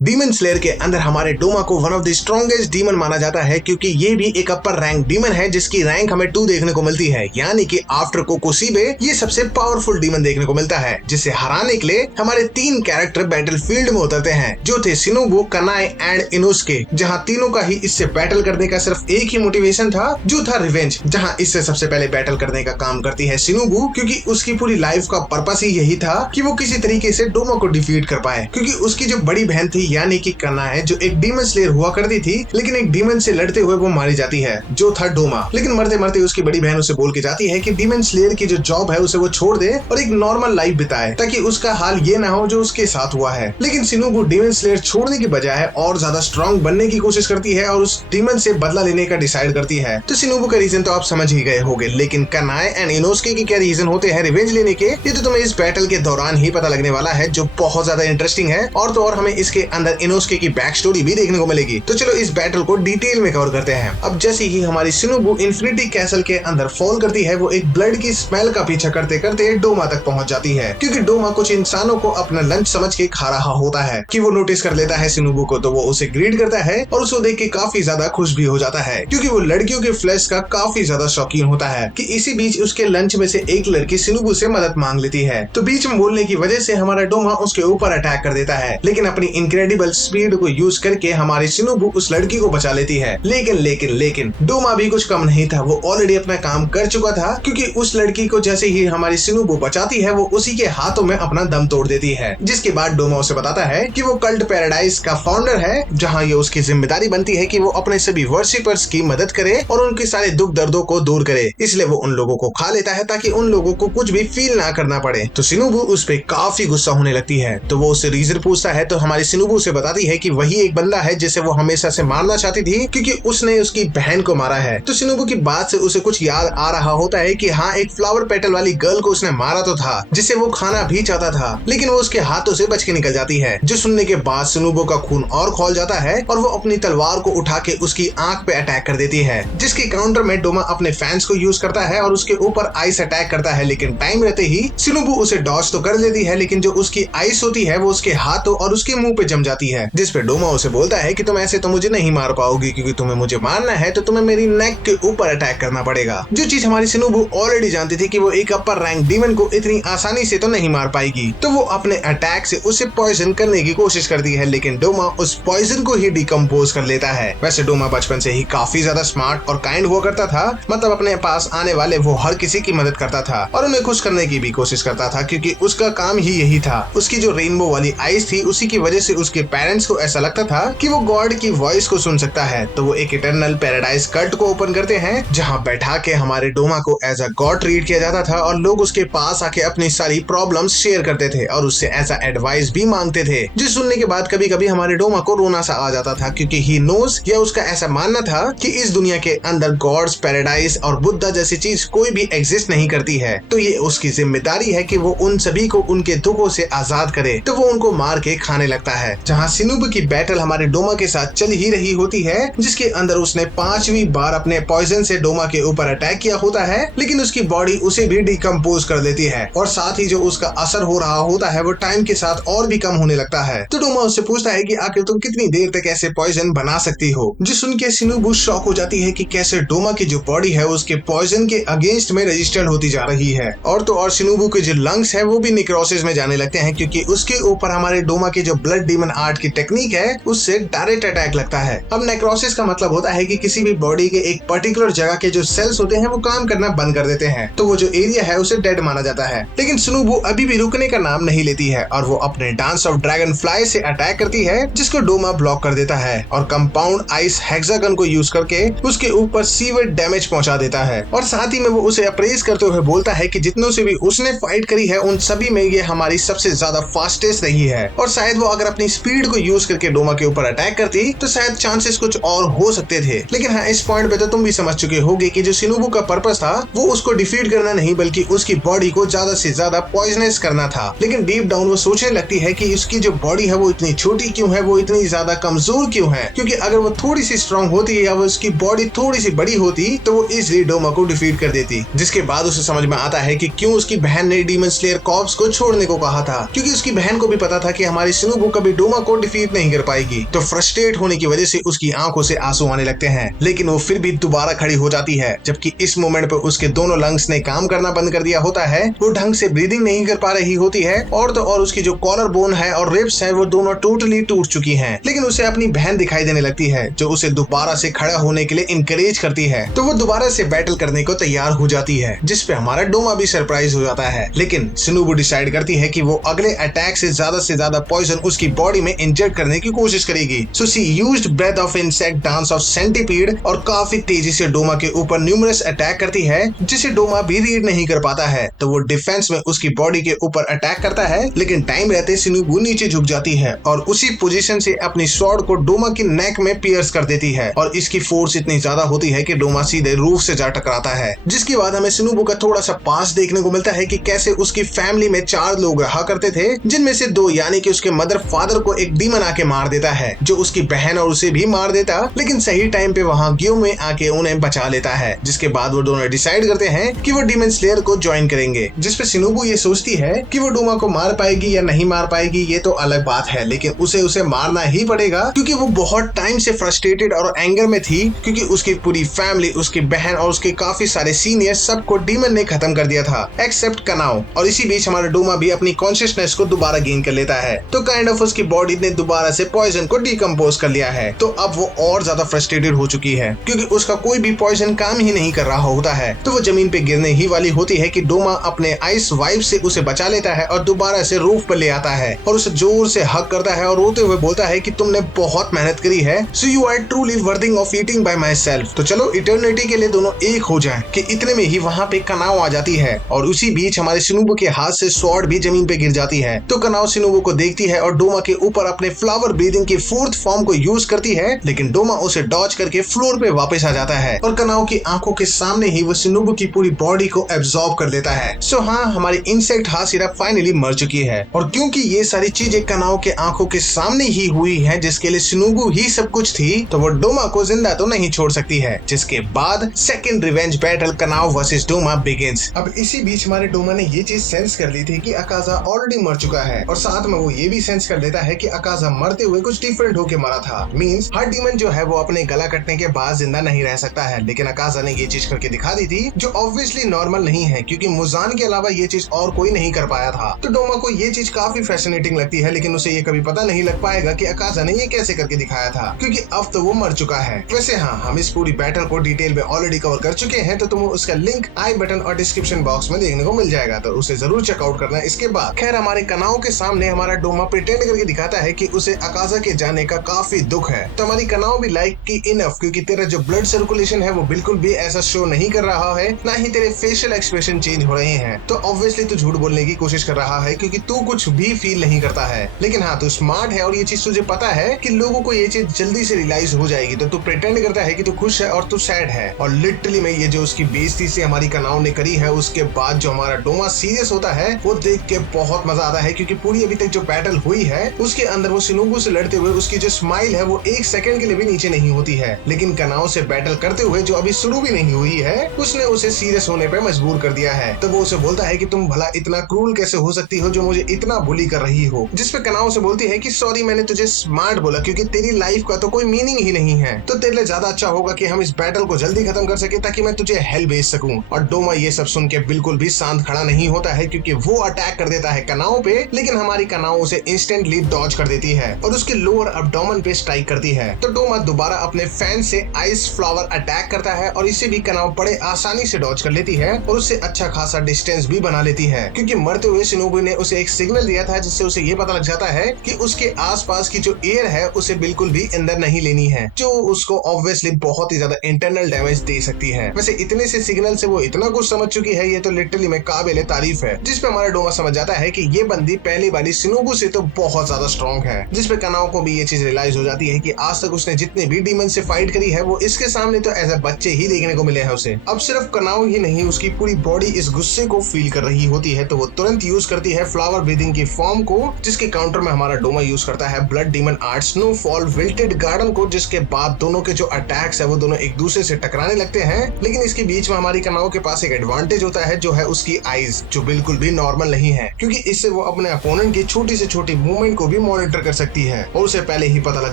Demon slayer के अंदर हमारे डोमा को one of the strongest demon माना जाता है, क्योंकि ये भी एक अपर रैंक डीमन है जिसकी रैंक हमें 2 देखने को मिलती है, यानी कि आफ्टर कोकोसीबे ये सबसे पावरफुल डीमन देखने को मिलता है, जिसे हराने के लिए हमारे 3 कैरेक्टर बैटल फील्ड में उतरते हैं, जो थे शिनोबु, कनाए एंड इनोसुके। जहाँ तीनों का ही इससे बैटल करने का सिर्फ एक ही मोटिवेशन था, जो था रिवेंज। जहाँ इससे सबसे पहले बैटल करने का काम करती है शिनोबु, क्योंकि उसकी पूरी लाइफ का पर्पस ही यही था कि वो किसी तरीके से डोमा को डिफीट कर पाए, क्योंकि उसकी जो बड़ी बहन थी यानी कि कनाए, जो एक डीमन स्लेयर हुआ करती थी, लेकिन एक डीमन से लड़ते हुए वो मारी जाती है, जो था डोमा। लेकिन मरते मरते उसकी बड़ी बहन उसे बोल के जाती है कि डीमन स्लेयर की जो जॉब है उसे वो छोड़ दे और एक नॉर्मल लाइफ बिताए, ताकि उसका हाल ये ना हो जो उसके साथ हुआ है। लेकिन शिनोबु डीमन स्लेयर छोड़ने की बजाय और ज्यादा स्ट्रॉन्ग बनने की कोशिश करती है और उस डीमन से बदला लेने का डिसाइड करती है। तो शिनोबु का रीजन तो आप समझ ही गए होंगे, लेकिन कनाए एंड इनोसुके के क्या रीजन होते हैं रिवेंज लेने के, ये तो तुम्हें इस बैटल के दौरान ही पता लगने वाला है, जो बहुत ज्यादा इंटरेस्टिंग है। और तो और हमें इसके अंदर इनोसुके की बैक स्टोरी भी देखने को मिलेगी। तो चलो इस बैटल को डिटेल में कवर करते हैं। अब जैसे ही हमारी शिनोबु इन्फिनिटी कैसल के अंदर फॉल करती है, वो एक ब्लड की स्मेल का पीछा करते करते डोमा तक पहुंच जाती है, क्योंकि डोमा कुछ इंसानों को अपना लंच समझ के खा रहा होता है कि वो नोटिस कर लेता है शिनोबु को, तो वो उसे ग्रीट करता है और उसको देख के काफी ज्यादा खुश भी हो जाता है, क्योंकि वो लड़कियों के फ्लैश का काफी ज्यादा शौकीन होता है। कि इसी बीच उसके लंच में से एक लड़की शिनोबु से मदद मांग लेती है, तो बीच में बोलने की वजह से हमारा डोमा उसके ऊपर अटैक कर देता है, लेकिन अपनी इनक्रेडिबल स्पीड को यूज करके हमारी शिनोबु उस लड़की को बचा लेती है। लेकिन डोमा भी कुछ कम नहीं था, वो ऑलरेडी अपना काम कर चुका था, क्योंकि उस लड़की को जैसे ही हमारी शिनोबु बचाती है, वो उसी के हाथों में अपना दम तोड़ देती है। जिसके बाद डोमा उसे बताता है कि वो कल्ट पैराडाइज का फाउंडर है, जहाँ ये उसकी जिम्मेदारी बनती है कि वो अपने सभी वर्शिपर्स की मदद करे और उनके सारे दुख दर्दों को दूर करे। इसलिए वो उन लोगों को खा लेता है ताकि उन लोगों को कुछ भी फील ना करना पड़े। तो शिनोबु उस पे काफी गुस्सा होने लगती है, तो वो उससे रीजन पूछता है, तो हमारी शिनोबु उसे बताती है कि वही एक बंदा है जिसे वो हमेशा से मारना चाहती थी, क्योंकि उसने उसकी बहन को मारा है। तो शिनोबु की बात से उसे कुछ याद आ रहा होता है कि हाँ, एक फ्लावर पेटल वाली गर्ल को उसने मारा तो था, जिसे वो खाना भी चाहता था, लेकिन वो उसके हाथों से बच के निकल जाती है। जो सुनने के बाद शिनोबु का खून और खौल जाता है और वो अपनी तलवार को उठा के उसकी आंख पे अटैक कर देती है, जिसके काउंटर में डोमा अपने फैंस को यूज करता है और उसके ऊपर आइस अटैक करता है। लेकिन टाइम रहते ही शिनोबु उसे डॉज तो कर लेती है, लेकिन जो उसकी आइस होती है वो उसके हाथों और उसके मुंह पे जम जाती है, जिस पे डोमा उसे बोलता है कि तुम ऐसे तो मुझे नहीं मार पाओगी, क्योंकि तुम्हें मुझे मारना है तो तुम्हें मेरी नेक के ऊपर अटैक करना पड़ेगा। जो चीज हमारी शिनोबु ऑलरेडी जानती थी कि वो एक अपर रैंक डीमन को इतनी आसानी से तो नहीं मार पाएगी, तो वो अपने अटैक से उसे पॉइजन करने की कोशिश करती है, लेकिन डोमा उस पॉइजन को ही डिकम्पोज कर लेता है। वैसे डोमा बचपन से ही काफी ज्यादा स्मार्ट और काइंड हुआ करता था, मतलब अपने पास आने वाले वो हर किसी की मदद करता था और उन्हें खुश करने की भी कोशिश करता था, क्योंकि उसका काम ही यही था। उसकी जो रेनबो वाली आईज थी, उसी की वजह से उसके पेरेंट्स को ऐसा लगता था कि वो गॉड की वॉइस को सुन सकता है। तो वो एक इटर्नल पैराडाइज कल्ट को ओपन करते हैं, जहाँ बैठा के हमारे डोमा को एज अ गॉड ट्रीट किया जाता था और लोग उसके पास आके अपनी सारी प्रॉब्लम्स शेयर करते थे और उससे ऐसा एडवाइस भी मांगते थे, जो सुनने के बाद कभी कभी हमारे डोमा को रोना सा आ जाता था, क्योंकि ही नोज, या उसका ऐसा मानना था कि इस दुनिया के अंदर गॉड्स, पैराडाइज और बुद्धा जैसी चीज कोई भी एग्जिस्ट नहीं करती है, तो ये उसकी जिम्मेदारी है कि वो उन सभी को उनके दुखों से आजाद करे। तो वो उनको मार के खाने लगता है। जहाँ शिनोबु की बैटल हमारे डोमा के साथ चल ही रही होती है, जिसके अंदर उसने 5वीं बार अपने पॉइजन से डोमा के ऊपर अटैक किया होता है, लेकिन उसकी बॉडी उसे भी डिकम्पोज कर देती है और साथ ही जो उसका असर हो रहा होता है वो टाइम के साथ और भी कम होने लगता है। तो डोमा उससे पूछता है कि आखिर तुम कितनी देर तक ऐसे पॉइजन बना सकती हो, जो सुन के शिनोबु शॉक हो जाती है कि कैसे डोमा की जो बॉडी है उसके पॉइजन के अगेंस्ट में रजिस्टर्ड होती जा रही है। और तो और शिनोबु के जो लंग्स है वो भी निक्रोसिस में जाने लगते हैं, क्योंकि उसके ऊपर हमारे डोमा के जो ब्लड डीमन आर्ट की टेक्निक है उससे डायरेक्ट अटैक लगता है। अब नेक्रोसिस का मतलब होता है कि किसी भी बॉडी के एक पर्टिकुलर जगह के जो सेल्स होते हैं वो काम करना बंद कर देते हैं, तो वो जो एरिया है उसे डेड माना जाता है। लेकिन शिनोबु अभी भी रुकने का नाम नहीं लेती है और वो अपने डांस ऑफ ड्रैगन फ्लाई से अटैक करती है, जिसको डोमा ब्लॉक कर देता है और कंपाउंड आइस हेक्सागन को यूज करके उसके ऊपर सीवियर डैमेज पहुंचा देता है। और साथ ही में वो उसे अप्रेज करते हुए बोलता है कि जितनों से भी उसने फाइट करी है उन सभी में ये हमारी सबसे ज्यादा फास्टेस्ट रही है, और शायद वो अगर अपनी स्पीड को यूज करके डोमा के ऊपर अटैक करती तो शायद चांसेस कुछ और हो सकते थे। लेकिन हाँ, इस पॉइंट पे तो तुम भी समझ चुके होगे कि जो शिनोबु का पर्पस था वो उसको डिफीट करना नहीं, बल्कि उसकी बॉडी को ज्यादा से ज्यादा पॉइजनस करना था। लेकिन डीप डाउन वो सोचने लगती है कि उसकी जो बॉडी है वो इतनी छोटी क्यों है, वो इतनी ज्यादा कमजोर क्यों है, क्योंकि अगर वो थोड़ी सी स्ट्रॉन्ग होती या वो उसकी बॉडी थोड़ी सी बड़ी होती तो वो इजीली डोमा को डिफीट कर देती। जिसके बाद उसे समझ में आता है कि क्यों उसकी बहन ने डीमन स्लेयर कॉर्प्स को छोड़ने को कहा था, क्योंकि उसकी बहन को भी पता था कि हमारी शिनोबु कभी डोमा को डिफीट नहीं कर पाएगी। तो फ्रस्ट्रेट होने की वजह से उसकी आंखों से आंसू आने लगते हैं, लेकिन वो फिर भी दोबारा खड़ी हो जाती है। जबकि इस मोमेंट पे उसके दोनों लंग्स ने काम करना बंद कर दिया होता है, वो ढंग से ब्रीदिंग नहीं कर पा रही होती है, और तो और उसकी जो कॉलर बोन है और रिब्स है वो दोनों टोटली टूट चुकी हैं। लेकिन उसे अपनी बहन दिखाई देने लगती है जो उसे दोबारा से खड़ा होने के लिए इंकरेज करती है। तो वो दोबारा से बैटल करने को तैयार हो जाती है, जिसपे हमारा डोमा भी सरप्राइज हो जाता है। लेकिन सिनुबु डिसाइड करती है कि वो अगले अटैक से ज्यादा पॉइजन उसकी बॉडी में इंजेक्ट करने की कोशिश करेगी। So she used breath of insect, dance of centipede, और काफी तेजी से डोमा के ऊपर न्यूमरस अटैक करती है, जिसे डोमा भी रीड नहीं कर पाता है। तो वो डिफेंस में उसकी बॉडी के ऊपर अटैक करता है, लेकिन टाइम रहते सिनुबु नीचे झुक जाती है और उसी पोजीशन से अपनी स्वॉर्ड को डोमा की नेक में पियर्स कर देती है। और इसकी फोर्स इतनी ज्यादा होती है कि डोमा सीधे रूफ से जा टकराता है। जिसके बाद हमें सिनुबु का थोड़ा सा पास देखने को मिलता है कि कैसे उसकी फैमिली में 4 लोग रहा करते थे, जिनमें से 2 यानी कि उसके मदर फादर को एक डीमन आके मार देता है, जो उसकी बहन और उसे भी मार देता, लेकिन सही टाइम पे वहाँ ग्योमे आके उन्हें बचा लेता है। जिसके बाद वो दोनों डिसाइड करते हैं कि वो डीमन स्लेयर को ज्वाइन करेंगे। जिसपे सिनुबु ये सोचती है कि वो डोमा को मार पाएगी या नहीं मार पाएगी ये तो अलग बात है, लेकिन उसे मारना ही पड़ेगा, क्योंकि वो बहुत टाइम से फ्रस्ट्रेटेड और एंगर में थी, क्योंकि उसकी पूरी फैमिली, उसकी बहन और उसके काफी सारे सीनियर्स सबको डीमन ने खत्म कर दिया था एक्सेप्ट कनाओ। और इसी बीच हमारा डोमा भी अपनी कॉन्शियसनेस को दोबारा गेन कर लेता है। तो काइंड ऑफ उसकी बॉडी ने दोबारा से पॉइजन को डिकम्पोज कर लिया है। तो अब वो और ज्यादा फ्रस्ट्रेटेड हो चुकी है, क्योंकि उसका कोई भी पॉइजन काम ही नहीं कर रहा होता है। तो वो जमीन पे गिरने ही वाली होती है कि डोमा अपने आइस वाइफ से उसे बचा लेता है और दोबारा से रूफ पर ले आता है और उसे जोर से हग करता है और रोते हुए बोलता है कि तुमने बहुत मेहनत करी है, so you are truly worthing of eating by my self. तो चलो इटर्निटी के लिए दोनों एक हो जाएं। कि इतने में ही वहाँ पे कनाओ आ जाती है और उसी बीच हमारे सिनुबु के हाथ से स्वॉर्ड भी जमीन पे गिर जाती है। तो कनाओ सिनुबु को देखती है और डोमा के ऊपर अपने फ्लावर ब्रीदिंग की 4th फॉर्म को यूज करती है, लेकिन डोमा उसे डॉज करके फ्लोर पे वापस आ जाता है और कनाओ की आंखों के सामने ही वो सिनुबु की पूरी बॉडी को एब्जॉर्ब कर लेता है। सो हाँ, हमारी इंसेक्ट हाशिरा फाइनली मर चुकी है। और क्योंकि ये सारी चीजें कनाओ के आंखों के सामने ही हुई है, जिसके लिए सिनुबु ही सब कुछ थी, तो वो डोमा को जिंदा तो नहीं छोड़ सकती है। जिसके बाद सेकंड रिवेंज बैटल कनाओ वर्सेस डोमा बिगिंस। अब इसी बीच हमारे डोमा ने ये चीज सेंस कर ली थी कि अकाजा ऑलरेडी मर चुका है, और साथ में वो ये भी सेंस कर लेता है कि अकाजा मरते हुए कुछ डिफरेंट होके मरा था। मींस हर डीमन जो है वो अपने गला कटने के बाद जिंदा नहीं रह सकता है, लेकिन अकाजा ने ये चीज करके दिखा दी थी, जो ऑब्वियसली नॉर्मल नहीं है, क्योंकि मुजान के अलावा ये चीज और कोई नहीं कर पाया था। तो डोमा को ये चीज काफी फैसिनेटिंग लगती है, लेकिन उसे ये कभी पता नहीं लग पाएगा कि अकाजा ने ये कैसे करके दिखाया था, क्योंकि अब तो वो मर चुका है। वैसे हाँ, हम इस पूरी बैटल को डिटेल में ऑलरेडी कवर कर चुके हैं, तो तुम्हें उसका लिंक आई बटन और डिस्क्रिप्शन बॉक्स में देखने को मिल जाएगा, तो उसे जरूर चेकआउट करना। इसके बाद खैर हमारे कनाओ के सामने हमारा डोमा प्रिटेंड करके दिखाता है कि उसे अकाजा के जाने का काफी दुख है। तो हमारी कनाओ भी लाइक की इनफ, क्योंकि तेरा जो ब्लड सर्कुलेशन है वो बिल्कुल भी ऐसा शो नहीं कर रहा है, ना ही तेरे फेशियल एक्सप्रेशन चेंज हो रहे हैं। तो ऑब्वियसली तू झूठ बोलने की कोशिश कर रहा है, क्योंकि तू कुछ भी फील नहीं करता है। लेकिन हाँ, तू स्मार्ट है और ये चीज तुझे पता है कि लोगों को ये चीज जल्दी से रियलाइज हो जाएगी, तो तू प्रिटेंड करता है कि तू खुश है और तू सैड है। और लिटरली में ये जो उसकी बेइज्जती से हमारी कनाओ ने करी है, उसके बाद जो हमारा डोमा सीरियस होता है वो देख के बहुत मजा आता है, क्योंकि पूरी अभी तक जो बैटल हुई है उसके अंदर वो सिनुबु से लड़ते हुए उसकी जो स्माइल है वो 1 सेकंड के लिए भी नीचे नहीं होती है। लेकिन कनाओ से बैटल करते हुए जो अभी शुरू भी नहीं हुई है, उसने उसे सीरियस होने पे मजबूर कर दिया है। तो वो उसे बोलता है कि तुम भला इतना क्रूल कैसे हो सकती हो जो मुझे इतना बुली कर रही हो। जिसपे कनाओ से बोलती है कि सॉरी, मैंने तुझे स्मार्ट बोला, क्योंकि तेरी लाइफ का तो कोई मीनिंग ही नहीं है, तो तेरे लिए ज्यादा अच्छा होगा कि हम इस बैटल को जल्दी खत्म कर सके, ताकि मैं तुझे हेल भेज सकूं। और डोमा ये सब सुन के बिल्कुल भी शांत खड़ा नहीं होता है, क्योंकि वो अटैक कर देता है कनाओ पे, लेकिन हमारी कनाओ उसे इंस्टेंटली डॉज कर देती है और उसके लोअर एब्डोमेन पे स्ट्राइक करती है। तो डोमा दोबारा अपने फैन से आइस फ्लावर अटैक करता है और इसे भी कनाओ बड़े आसानी से डॉज कर लेती है और उससे अच्छा खासा डिस्टेंस भी बना लेती है, क्योंकि मरते हुए सिनुबु ने उसे एक सिग्नल दिया था, जिससे उसे ये पता लग जाता है कि उसके आसपास की जो एयर है उसे बिल्कुल भी अंदर नहीं लेनी है, जो उसको ऑब्वियसली बहुत ही ज्यादा इंटरनल डैमेज दे सकती है। वैसे इतने से सिग्नल से वो इतना कुछ समझ चुकी है, ये तो लिटरली में काबिल तारीफ है। जिसपे हमारा डोमा समझ जाता है कि ये बंदी पहली वाली सिनुबु से तो बहुत ज्यादा स्ट्रॉन्ग है। जिसपे कनाओ को भी ये चीज रियलाइज हो जाती है कि आज तक उसने जितने भी डीमन से फाइट करी है वो इसके सामने तो एज ए बच्चे ही देखने को मिले हैं उसे। अब सिर्फ कनाओ ही नहीं, उसकी पूरी बॉडी इस गुस्से को फील कर रही होती है, तो वो तुरंत यूज करती है फ्लावर ब्रीदिंग की फॉर्म को, जिसके काउंटर में हमारा डोमा यूज करता है blood demon art snowfall wilted garden को, जिसके बाद दोनों के जो अटैक्स है वो दोनों एक दूसरे से टकराने लगते हैं। लेकिन इसके बीच में हमारी कनाओ के पास एक एडवांटेज होता है, जो है उसकी आईज, जो बिल्कुल भी नॉर्मल नहीं है, क्योंकि इससे वो अपने अपोनेंट की छोटी से छोटी मूवमेंट को भी भी मॉनिटर कर सकती है और उसे पहले ही पता लग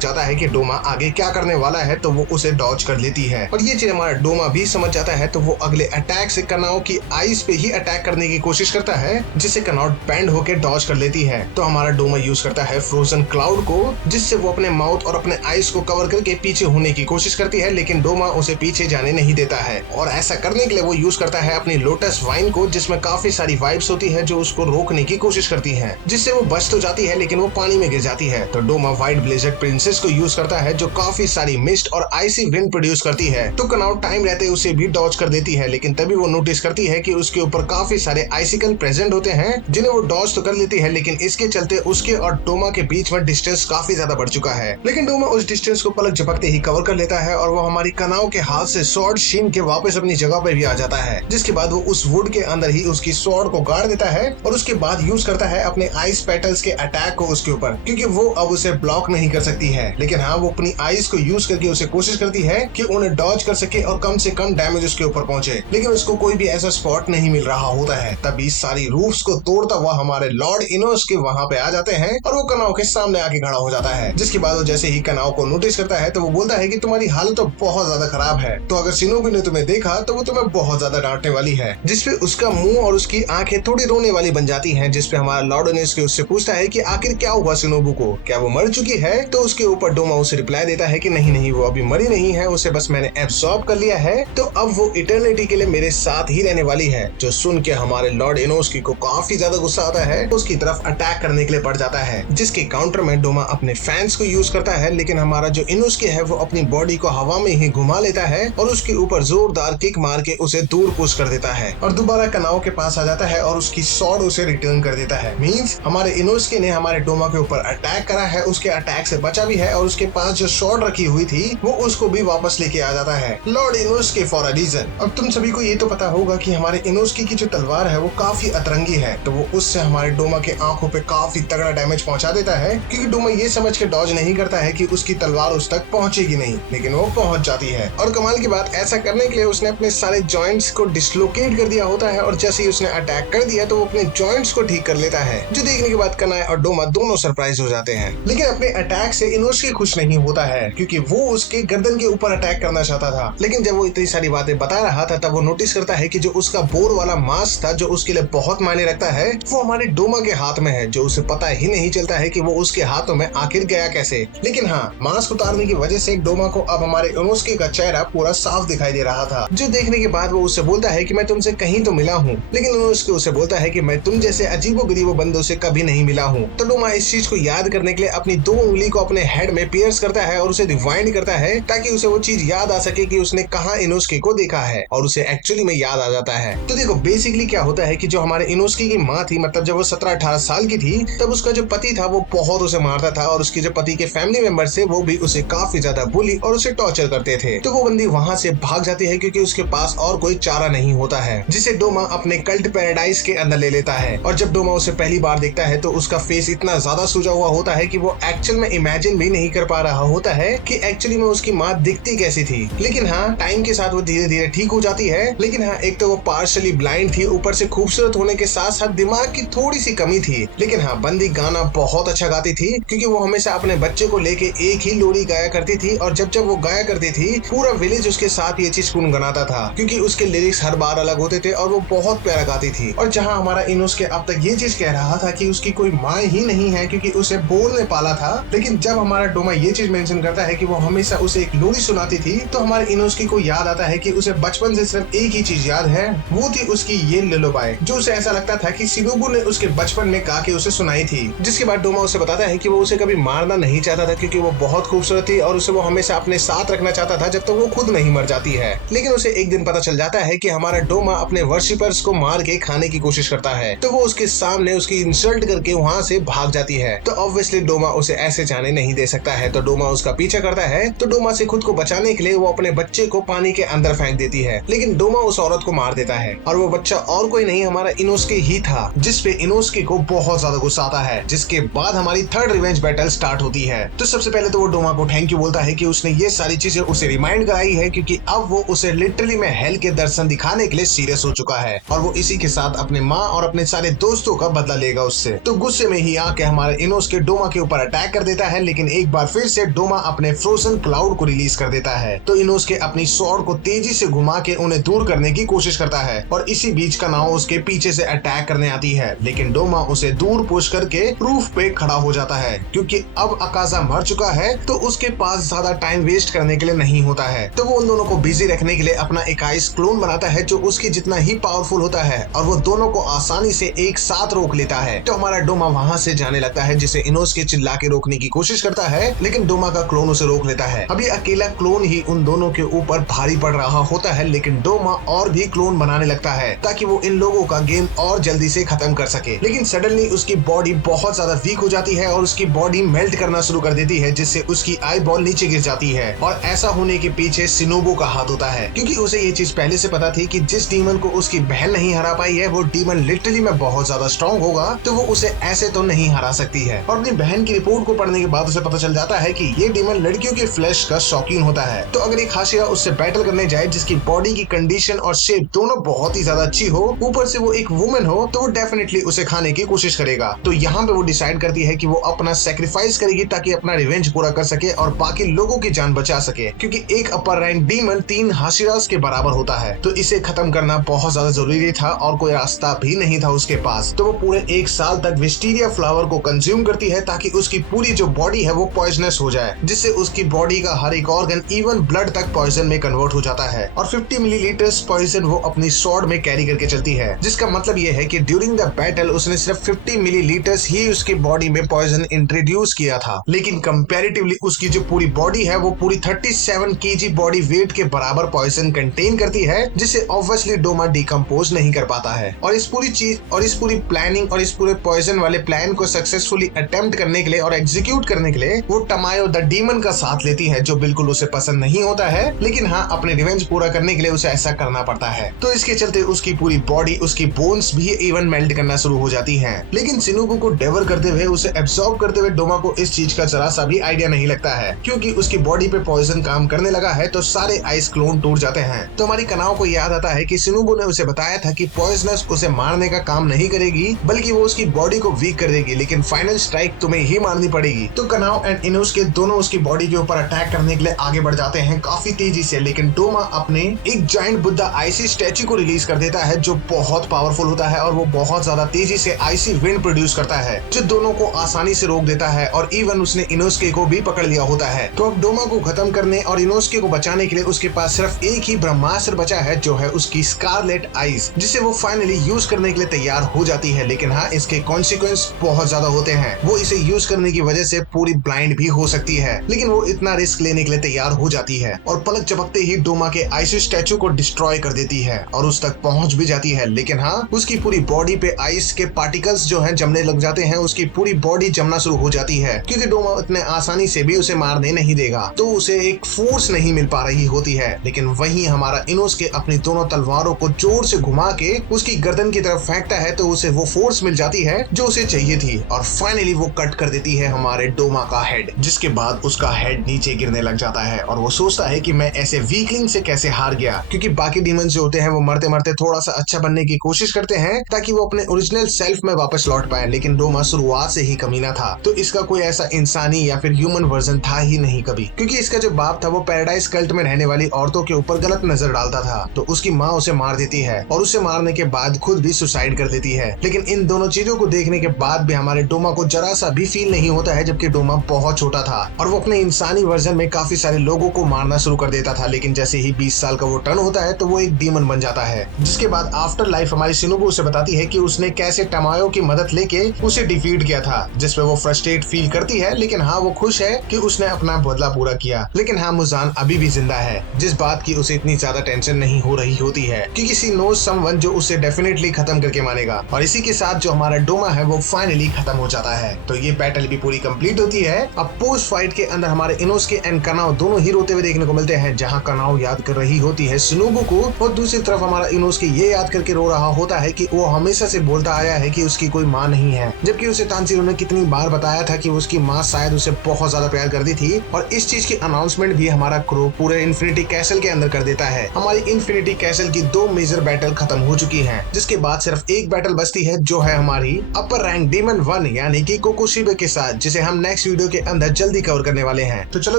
जाता है कि डोमा आगे क्या करने वाला है, तो वो उसे डॉज कर लेती है। और ये चीज हमारा डोमा भी समझ जाता है, तो वो अगले अटैक से कनाओ की आइस पे ही अटैक करने की कोशिश करता है, जिससे कनाओ बैंड होकर डॉज कर लेती है। तो हमारा डोमा यूज करता है फ्रोजन क्लाउड को, जिससे वो अपने माउथ और अपने आइस को कवर करके पीछे होने की कोशिश करती है, लेकिन डोमा उसे पीछे जाने नहीं देता है। और ऐसा करने के लिए वो यूज करता है अपनी लोटस वाइन को, जिसमें काफी सारी वाइब्स होती है जो उसको रोकने की कोशिश करती है, जिससे वो बच तो जाती है लेकिन वो पानी में गिर जाती है। तो डोमा व्हाइट ब्लेजेड प्रिंसेस को यूज करता है, जो काफी सारी मिस्ट और आइसी विंड प्रोड्यूस करती है। तो कनाउ टाइम रहते उसे भी डॉज कर देती है, लेकिन तभी वो नोटिस करती है कि उसके ऊपर काफी सारे आइसिकल प्रेजेंट होते हैं, जिन्हें वो डॉज तो कर लेती है, लेकिन इसके चलते उसके और डोमा के बीच में डिस्टेंस काफी ज्यादा बढ़ चुका है। लेकिन डोमा उस डिस्टेंस को पलक झपकते ही कवर कर लेता है और वो हमारी कनाउ के हाथ से स्वॉर्ड छीन के वापस अपनी जगह पे भी आ जाता है, जिसके बाद वो उस वुड के अंदर ही उसकी स्वॉर्ड को गाड़ देता है और उसके बाद यूज करता है अपने आइस पेटल्स के अटैक को उसके ऊपर, क्योंकि वो अब उसे ब्लॉक नहीं कर सकती है। लेकिन हाँ, वो अपनी आइस को यूज करके उसे कोशिश करती है कि उन्हें डॉज कर सके और कम से कम डैमेज उसके ऊपर पहुंचे, लेकिन उसको कोई भी ऐसा स्पॉट नहीं मिल रहा होता है। तभी सारी रूफ्स को तोड़ता हुआ हमारे लॉर्ड इनोस के वहां पे आ जाते हैं और वो कनाओ के सामने आके खड़ा हो जाता है, जिसके बाद वो जैसे ही कनाओ को नोटिस करता है तो वो बोलता है कि तुम्हारी हालत तो बहुत ज्यादा खराब है, तो अगर शिनोबी ने तुम्हें देखा तो वो तुम्हें बहुत ज्यादा डांटने वाली है। जिसपे उसका मुंह और उसकी आंखें थोड़ी रोने वाली बन जाती हैं, जिसपे हमारा लॉर्ड इनोस उससे पूछता है कि आखिर क्या हुआ शिनोबू को, क्या वो मर चुकी है? तो उसके ऊपर डोमा उसे रिप्लाई देता है कि नहीं, वो अभी मरी नहीं है, उसे बस मैंने एब्सॉर्ब कर लिया है, तो अब वो इटर्निटी के लिए मेरे साथ ही रहने वाली है। जो सुन के हमारे लॉर्ड इनोस्की को काफी ज्यादा गुस्सा आता है, उसकी तरफ अटैक करने के लिए बढ़ जाता है, जिसके काउंटर में डोमा अपने फैंस को यूज करता है, लेकिन हमारा जो इनोस्की है वो अपनी बॉडी को हवा में ही घुमा लेता है और उसके ऊपर जोरदार किक मार के उसे दूर पुश कर देता है और दोबारा कनाओ के पास आ जाता है और उसकी स्वॉर्ड उसे रिटर्न कर देता है। मींस हमारे इनोस्की ने हमारे डोमा के ऊपर अटैक करा है, उसके अटैक से बचा भी है और उसके पास जो स्वॉर्ड रखी हुई थी वो उसको भी वापस लेके आ जाता है, लॉर्ड इनोस्की फॉर अ रीजन। अब तुम सभी को ये तो पता होगा कि हमारे इनोस्की की जो तलवार है वो काफी अतरंगी है, तो वो उससे हमारे डोमा के आंखों पे काफी तगड़ा डैमेज पहुंचा देता है, क्योंकि डोमा ये समझ के डॉज नहीं करता है कि उसकी तलवार उस तक पहुंचेगी नहीं, लेकिन वो पहुंच जाती है। और कमाल की बात, ऐसा करने के लिए उसने अपने सारे जॉइंट्स को डिसलोकेट कर दिया होता है और जैसे ही उसने अटैक कर दिया तो वो अपने जॉइंट्स को ठीक कर लेता है, जो देखने के बाद कनाए और डोमा दोनों सरप्राइज हो जाते हैं। लेकिन अपने अटैक से इनोस्की खुश नहीं होता है, क्योंकि वो उसके गर्दन के ऊपर अटैक करना चाहता था, लेकिन जब वो इतनी सारी बातें बता रहा था तब वो नोटिस करता है कि जो उसका बोर वाला मास्क था, जो उसके लिए बहुत मायने रखता है, वो हमारे डोमा के हाथ में है, जो उसे पता ही नहीं चलता है कि वो उसके हाथों में आखिर गया कैसे। लेकिन हाँ, मास्क उतारने की वजह से डोमा को अब हमारे इनोस्की का चेहरा पूरा साफ दिखाई दे रहा था, जो देखने के बाद वो उससे बोलता है कि मैं तुमसे कहीं तो मिला हूँ, लेकिन इनोस्की उसे बोलता है कि मैं तुम जैसे अजीबो गरीबो बंदों से कभी नहीं मिला हूँ। तो डोमा इस चीज को याद करने के लिए अपनी दो उंगली को अपने हेड में पियर्स करता है और उसे रिवाइंड करता है, ताकि उसे वो चीज याद आ सके कि उसने कहाँ इनोस्की को देखा है, और उसे एक्चुअली में याद आ जाता है। तो देखो, बेसिकली क्या होता है कि जो हमारे इनोस्की की माँ थी, मतलब जब वो 17-18 साल की थी, तब उसका जो पति था वो बहुत उसे मारता था और उसके जो पति के फैमिली मेंबर थे वो भी उसे काफी ज्यादा बुली और उसे टॉर्चर करते थे। तो वो बंदी वहाँ से भाग जाती है, क्योंकि उसके पास और कोई चारा नहीं होता है, जिसे डोमा अपने कल्ट पैराडाइज के अंदर ले लेता है। और जब डोमा उसे पहली बार देखता है तो उसका फेस इतना ज्यादा सूजा हुआ होता है कि वो एक्चुअल में इमेजिन भी नहीं कर पा रहा होता है कि एक्चुअली में उसकी माँ दिखती कैसी थी। लेकिन हाँ, टाइम के साथ वो धीरे धीरे ठीक हो जाती है। लेकिन हाँ, एक तो वो पार्शली ब्लाइंड थी, ऊपर से खूबसूरत होने के साथ साथ दिमाग की थोड़ी सी कमी थी। लेकिन हाँ, बंदी गाना बहुत अच्छा गाती थी, क्योंकि वो हमेशा अपने बच्चे को लेके एक ही लोरी गाया करती थी, और जब जब वो गाया करती थी पूरा विलेज उसके साथ ये चीज गुनगुनाता था, क्योंकि उसके लिरिक्स हर बार अलग होते थे और वो बहुत प्यारा गाती थी। और जहाँ हमारा इनोस्की अब तक ये चीज कह रहा था कि उसकी कोई माँ ही नहीं है, क्योंकि उसे बोल ने पाला था, लेकिन जब हमारा डोमा ये चीज मेंशन करता है कि वो हमेशा उसे एक लोरी सुनाती थी, तो हमारे इनोस्की को याद आता है कि उसे बचपन से सिर्फ एक ही चीज याद है, वो थी उसकी ये लुलाबी, जो उसे ऐसा लगता था कि शिनोबू ने उसके बचपन में गा के उसे सुनाई थी। जिसके बाद डोमा उसे बताता है कि वो उसे कभी मारना नहीं चाहता था, क्योंकि वो बहुत खूबसूरत थी और उसे वो हमेशा अपने साथ रखना चाहता था जब तक वो खुद नहीं मर जाती है। लेकिन उसे एक दिन पता चल जाता है कि हमारा डोमा अपने वर्शिपर्स को मार के खाने की कोशिश करता है, तो वो उसके सामने उसकी इंसल्ट करके वहाँ से भाग जाती है। तो ऑब्वियसली डोमा उसे ऐसे जाने नहीं दे सकता है, तो डोमा उसका पीछा करता है। तो डोमा से खुद को बचाने के लिए वो अपने बच्चे को पानी के अंदर फेंक देती है, लेकिन डोमा उस औरत को मार देता है, और वो बच्चा और कोई नहीं हमारा इनोस्की ही था, जिसपे इनोस्की को बहुत ज्यादा गुस्सा आता है। जिसके बाद हमारी थर्ड रिवेंज बैटल स्टार्ट होती है। तो सबसे पहले तो वो डोमा को थैंक यू बोलता है कि उसने ये सारी चीजें उसे रिमाइंड कराई है, क्योंकि अब वो उसे लिटरली में हेल के दर्शन दिखाने के लिए सीरियस हो चुका है, और वो इसी के साथ अपने माँ और अपने सारे दोस्तों का बदला लेगा उससे। तो गुस्से में ही आके हमारे हमारे इनोसके डोमा के ऊपर अटैक कर देता है, लेकिन एक बार फिर से डोमा अपने फ्रोजन क्लाउड को रिलीज कर देता है। तो इनोसके अपनी स्वॉर्ड को तेजी से घुमा के उन्हें दूर करने की कोशिश करता है और इसी बीच कनाओ उसके पीछे से अटैक करने आती है, लेकिन डोमा उसे दूर पुश करके रूफ पे खड़ा हो जाता है क्योंकि अब अकाजा मर चुका है तो उसके पास ज्यादा टाइम वेस्ट करने के लिए नहीं होता है। तो वो उन दोनों को बिजी रखने के लिए अपना एक आइस क्लोन बनाता है जो उसके जितना ही पावरफुल होता है और वो दोनों को आसानी से एक साथ रोक लेता है। तो हमारा डोमा वहाँ से जाने लगता है जिसे इनोसके चिल्ला के रोकने की कोशिश करता है, लेकिन डोमा का क्लोन उसे रोक लेता है। अभी अकेला क्लोन ही उन दोनों के ऊपर भारी पड़ रहा होता है, लेकिन डोमा और भी क्लोन बनाने लगता है ताकि वो इन लोगों का गेम और जल्दी से खत्म कर सके। लेकिन सडनली उसकी बॉडी बहुत ज्यादा वीक हो जाती है और उसकी बॉडी मेल्ट करना शुरू कर देती है, जिससे उसकी आई बॉल नीचे गिर जाती है। और ऐसा होने के पीछे सिनोबू का हाथ होता है क्योंकि उसे ये चीज पहले से पता थी कि जिस डीमन को उसकी बहन नहीं हरा पाई है वो डीमन लिटरली में बहुत ज्यादा स्ट्रॉन्ग होगा, तो वो उसे ऐसे तो नहीं हरा सकती है। और अपनी बहन की रिपोर्ट को पढ़ने के बाद उसे पता चल जाता है कि ये डीमन लड़कियों की फ्लैश का शौकीन होता है। तो अगर एक हाशिरा उससे बैटल करने जाए जिसकी बॉडी की कंडीशन और शेप दोनों बहुत ही ज्यादा अच्छी हो, ऊपर से वो एक वुमेन हो, तो वो डेफिनेटली उसे खाने की कोशिश करेगा। तो यहाँ पे वो डिसाइड करती है कि वो अपना सेक्रीफाइस करेगी ताकि अपना रिवेंज पूरा कर सके और बाकी लोगों की जान बचा सके, क्योंकि एक अपर रैंक डीमन 3 हाशिरास के बराबर होता है। तो इसे खत्म करना बहुत ज्यादा जरूरी था और कोई रास्ता भी नहीं था उसके पास। तो वो पूरे 1 साल तक विस्टीरिया फ्लावर को कंज्यूम करती है ताकि उसकी पूरी जो बॉडी है वो पॉइजनस हो जाए, जिससे उसकी बॉडी का हर एक ऑर्गन इवन ब्लड तक पॉइजन में कन्वर्ट हो जाता है। और 50 मिलीलीटर्स पॉइजन वो अपनी स्वॉर्ड में कैरी करके चलती है, जिसका मतलब ये है कि ड्यूरिंग द बैटल उसने सिर्फ 50 मिलीलीटर्स ही उसकी बॉडी में पॉइजन इंट्रोड्यूस किया था, लेकिन कंपैरेटिवली उसकी जो पूरी बॉडी है वो पूरी 37 केजी बॉडी वेट के बराबर पॉइजन कंटेन करती है, जिसे ऑब्वियसली डोमा डिकम्पोज नहीं कर पाता है। और इस पूरी चीज और इस पूरी प्लानिंग और इस पूरे पॉइजन वाले प्लान को सक्सेसफुली अटेम्प्ट करने के लिए और एग्जीक्यूट करने के लिए वो टमायो द डीमन का साथ लेती है, जो बिल्कुल उसे पसंद नहीं होता है, लेकिन हाँ अपने रिवेंज पूरा करने के लिए उसे ऐसा करना पड़ता है। तो इसके चलते उसकी पूरी बॉडी, उसकी बोन्स भी इवन मेल्ट करना शुरू हो जाती है। लेकिन सिनुबू को डेवर करते हुए, उसे एब्सॉर्ब करते हुए डोमा को इस चीज का जरा सा भी आइडिया नहीं लगता है, क्योंकि उसकी बॉडी पे पॉइजन काम करने लगा है तो सारे आइस क्लोन टूट जाते हैं। तो हमारी कनाओ को याद आता है कि सिनुबू ने उसे बताया था कि पॉइजनस उसे मारने का काम नहीं करेगी, बल्कि वो उसकी बॉडी को वीक कर देगी, लेकिन फाइनल स्ट्राइक तुम्हें ही मारनी पड़ेगी। तो कनाओ एंड इनोसके दोनों उसकी बॉडी के ऊपर अटैक करने के लिए आगे बढ़ जाते हैं काफी तेजी से, लेकिन डोमा अपने एक जायंट बुद्धा आईसी स्टैचू को रिलीज कर देता है जो बहुत पावरफुल होता है और वो बहुत ज्यादा तेजी से आईसी विंड प्रोड्यूस करता है, जो दोनों को आसानी से रोक देता है। और इवन उसने इनोसके को भी पकड़ लिया होता है। तो अब डोमा को खत्म करने और इनोसके को बचाने के लिए उसके पास सिर्फ एक ही ब्रह्मास्त्र बचा है, जो है उसकी स्कारलेट आइज, जिसे वो फाइनली यूज करने के लिए तैयार हो जाती है। लेकिन हाँ, इसके कॉन्सिक्वेंस बहुत ज्यादा होते हैं। वो इसे यूज करने की वजह से पूरी ब्लाइंड भी हो सकती है, लेकिन वो इतना रिस्क लेने के लिए तैयार हो जाती है और पलक झपकते ही डोमा के आइस स्टैचू को डिस्ट्रॉय कर देती है और उस तक पहुंच भी जाती है। लेकिन हाँ, उसकी पूरी बॉडी पे आइस के पार्टिकल्स जो हैं जमने लग जाते हैं, उसकी पूरी बॉडी जमना शुरू हो जाती है, क्योंकि डोमा इतने आसानी से भी उसे मारने नहीं देगा। तो उसे एक फोर्स नहीं मिल पा रही होती है। लेकिन वहीं हमारा इनोसके अपनी दोनों तलवारों को जोर से घुमा के उसकी गर्दन की तरफ फेंकता है, तो उसे वो फोर्स मिल जाती है जो उसे चाहिए थी और फाइनली वो कट कर देती है हमारे डोमा का हेड, जिसके बाद उसका हेड नीचे गिरने लग जाता है और वो सोचता है कि मैं ऐसे वीकलिंग से कैसे हार गया, क्योंकि बाकी डीमंस जो होते हैं वो मरते मरते थोड़ा सा अच्छा बनने की कोशिश करते हैं ताकि वो अपने ओरिजिनल सेल्फ में वापस लौट पाए, लेकिन डोमा शुरुआत से ही कमीना था। तो इसका कोई ऐसा इंसानी या फिर ह्यूमन वर्जन था ही नहीं कभी, क्योंकि इसका जो बाप था वो पैराडाइज कल्ट में रहने वाली औरतों के ऊपर गलत नजर डालता था। तो उसकी माँ उसे मार देती है और उसे मारने के बाद खुद भी सुसाइड कर देती है। लेकिन इन दोनों चीजों को देखने के बाद भी हमारे डोमा को जरा सा भी फील नहीं होता है, जबकि डोमा बहुत छोटा था और वो अपने इंसानी वर्जन में काफी सारे लोगों को मारना शुरू कर देता था। लेकिन जैसे ही 20 साल का वो टर्न होता है तो वो एक डीमन बन जाता है, जिसके बाद आफ्टर लाइफ हमारी सिनुबू उसे बताती है कि उसने कैसे टमायो की मदद लेके उसे डिफीट किया था, जिसपे वो फ्रस्ट्रेट फील करती है। लेकिन हाँ, वो खुश है कि उसने अपना बदला पूरा किया। लेकिन हाँ, मुजान अभी भी जिंदा है, जिस बात की उसे इतनी ज्यादा टेंशन नहीं हो रही होती है, क्योंकि सी नोज समवन जो उसे डेफिनेटली खत्म करके मानेगा। और इसी के साथ जो हमारा डोमा है वो फाइनली खत्म हो जाता है। तो ये बैटल भी पूरी कंप्लीट होती है। अब पोस्ट फाइट के अंदर हमारे इनोसके एंड कनाओ दोनों ही रोते हुए देखने को मिलते हैं, जहाँ कनाओ याद कर रही होती है सिनुबू को और दूसरी तरफ हमारा इनोसके ये याद करके रो रहा होता है कि वो हमेशा से बोलता आया है कि उसकी कोई माँ नहीं है, जबकि उसे तानजीरो ने कितनी बार बताया था कि उसकी माँ शायद उसे बहुत ज्यादा प्यार करती थी। और इस चीज की अनाउंसमेंट भी हमारा क्रो पूरे इन्फिनिटी कैसल के अंदर कर देता है। हमारी इन्फिनिटी कैसल की 2 मेजर बैटल खत्म हो चुकी हैं, जिसके बाद सिर्फ एक बैटल बचती है, जो है हमारी अपर रैंक डीमन 1 यानी कि कोकोशिबे के साथ, जिसे हम नेक्स्ट वीडियो के अंदर जल्दी कवर करने वाले हैं। तो चलो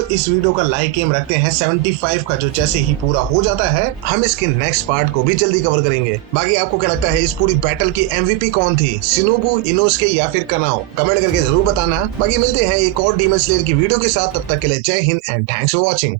इस वीडियो का लाइक एम रखते हैं 75 का, जो जैसे ही पूरा हो जाता है हम इसके नेक्स्ट पार्ट को भी जल्दी कवर करेंगे। बाकी आपको क्या लगता है इस पूरी बैटल की MVP कौन थी, शिनोबु, इनोसुके या फिर कनाओ? कमेंट करके जरूर बताना। बाकी मिलते हैं एक और डीमन स्लेयर की वीडियो के साथ, तब तक के लिए जय Hind and thanks for watching.